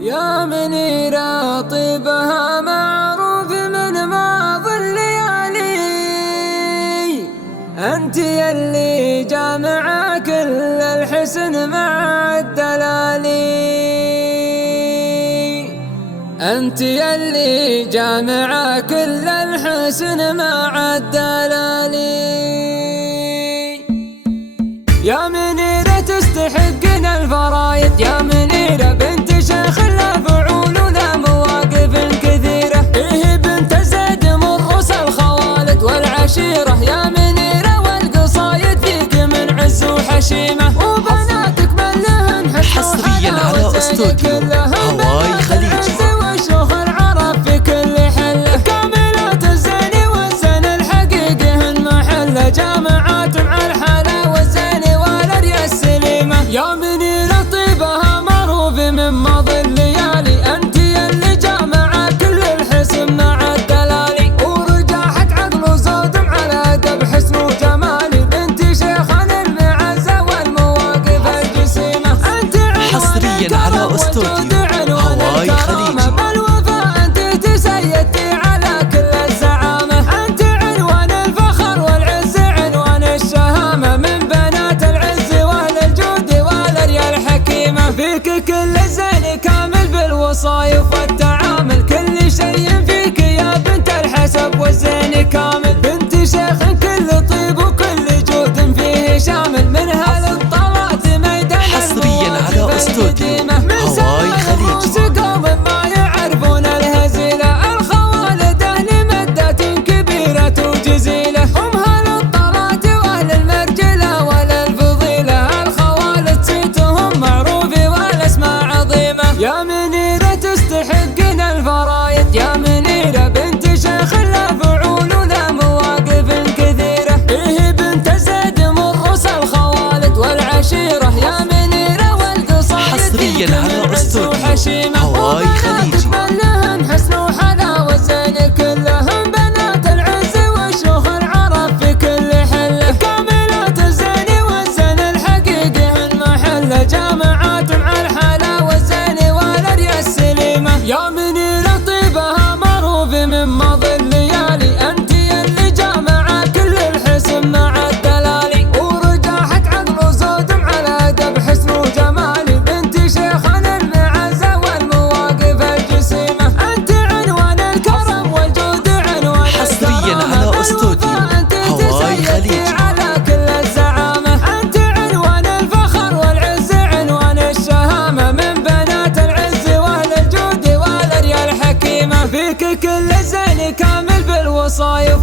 يا منيرة طيبها معروف من ماضي الليالي، انت يلي جامعة كل الحسن مع الدلالي، انت يلي جامعة كل الحسن مع الدلالي. يا منيرة تستحقن الفرايد، يا منيرة بنت شيخ لا فعول ولا مواقف كثيرة، إيه بنت زيد مرس الخوالد والعشيرة، يا منيرة والقصايد فيك من عز وحشيمة، وبناتك من لهن حصريا على استوديو هواي خليج. وشيوخ العرب في كل حلة، كاملات الزين والزين الحقيقي هن محلة، جامعات مع الحلا والزين والريا السليمة. يا منيرة طيبها معروف من ماضي الليالي، انت يلي جامعة كل الحسن مع الدلالي، ورجاحة عقل وزود مع الادب حسن وجمالي، بنت شيخنا المعزة والمواقف الجسيمة، انت حصريا على استوديو هواي خليج. بالوفاء انت تسيدتي على كل الزعامة، انت عنوان الفخر والعز عنوان الشهامة، من بنات العز والجود والريا الحكيمة، فيك كل الزين كامل بالوصايف والتعامل، كل شيء فيك يا بنت الحسب والزين كامل، بنت شيخ كل طيب وكل جود فيه شامل، من هالطلعت ميدان حصريا على استوديو هواي خليج. قوم ما يعرفون الهزيلة، الخوالد اهل مدة كبيرة وجزيلة، هم هالطلعت واهل المرجلة والفضيلة، الخوالد صيتهم معروف والاسماء عظيمة. يا منيرة تستحقن الفرايد، يا منيرة بنت شيخ لا فعول ولا مواقف كثيرة، إيه بنت زيد مرس الخوالد والعشيرة، يا منيرة والقصايد حصريا على استوديو هواي خليج. لهن حسن وحلاوة الزين كلهم بنات العز وشيوخ العرب في كل حلة، كاملات الزين والزين الحقيقي هن محلة، جامعات مع الحلا والزين والريا السليمة. يا منيرة طيبها معروف من ماضي الليالي، انت يلي جامعة كل الحسن مع الدلالي، ورجاحة عقل وزود مع الادب حسن وجمالي، بنت شيخنا المعزة والمواقف الجسيمة، انت عنوان الكرم والجود عنوان حصريا على استوديو هواي خليج. على كل الزعامة، انت عنوان الفخر والعز عنوان الشهامة، من بنات العز والجود والريا الحكيمة، فيك كل الزين كامل بالوصايف